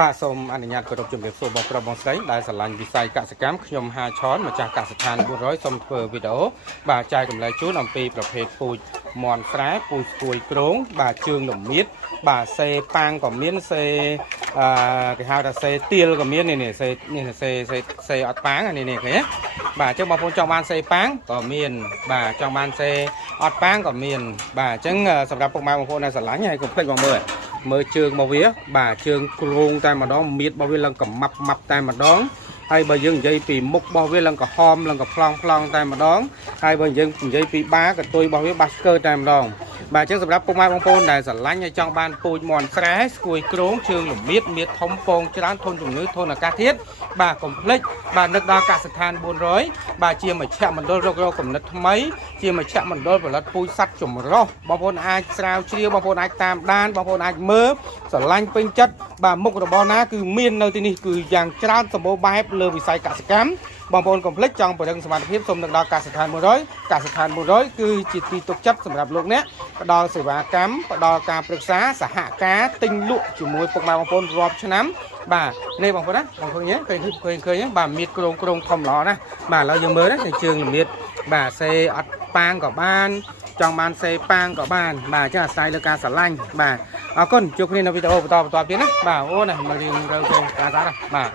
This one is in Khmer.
បាទសូមអនុញ្ញាតគោរពជំរាបសួរបងប្រុសបងស្រីដែលស្រឡាញ់វិស័យកសិកម្មខ្ញុំហាឆនម្ចាស់កសិដ្ឋាន400សូមធ្វើវីដេអូបាទចែករំលែកជូនអំពីប្រភេទពូជមន់ស្រែពូជស្គួយគ្រងបាទជើងលមៀតបាទសេប៉ាងក៏មានសេគេហៅថាសេទៀលក៏មាននេះសេអត់ប៉ាងនេះឃើញបាទអញ្ចឹងបងប្អូនចង់បានសេប៉ាងក៏មានបាទចង់បានសេអត់ប៉ាងក៏មានបាទអញ្ចឹងសម្រាប់ពុកម៉ែបងប្អូនដែលស្រឡាញ់ហើយកុំភ្លេចបងមើលជើងរបស់វាបាទជើងគ្រងតែម្ដងមៀតរបស់វាឡើងកម៉ាប់តែម្ដងហើយបើយើងនិយាយពីមុខរបស់វាឡើងក្រហមឡើងកប្លង់តែម្ដងហើយបើយើងនិយាយពីបាកតុយរបស់វាបាស់ស្កើតែម្ដងបាទអញ្ចឹងសម្រាប់ពុកម៉ែបងប្អូនដែលស្រឡាញ់ហើយចង់បានពូជមន់ស្រែស្គួយគ្រងជើងលមៀតមៀតធំពងច្រើនធន់ជំងឺធន់អាកាសធាតុបាទកុំភ្លេចបាទនឹកដល់កសិដ្ឋាន400បាទជាមជ្ឈមណ្ឌលរកកំណត់ថ្មីជាមជ្ឈមណ្ឌលផលិតពូជសត្វចម្រុះបងប្អូនអាចស្រាវជ្រាវបងប្អូនអាចតាមដានបងប្អូនអាចមើលស្រឡាញ់ពេញចិត្តបាទមុខរបស់ណាគឺមាននៅទីនេះគឺយ៉ាងច្រើនសម្បូរបែបលើវិស័យកសិកម្មបងប្អូនកុំភ្លេចចង់ពង្រឹងសមត្ថភាពសូមនឹកដល់កសិដ្ឋាន100កសិដ្ឋាន100គឺជាទីទុកចិត្តសម្រាប់លោកអ្នកផ្ដល់សេវាកម្មផ្ដល់ការប្រឹក្សាសហការទិញលក់ជាមួយពុកម៉ែបងប្អូនរាប់ឆ្នាំបាទនេះបងប្អូនណាបងប្អូនឃើញបាទមៀតគ្រងធំល្អណាបាទឥឡូវយើងមើលណាជើងមៀតបាទសេអត់ប៉ាងក៏បានចង់បានសេប៉ាងក៏បានបាទអញ្ចឹងអាស្រ័យលើការស្រឡាញ់បាទអរគុណជួបគ្នានៅវីដេអូបន្តទៀតណាបាទអូនណាមករៀនរើគេការសារបាទ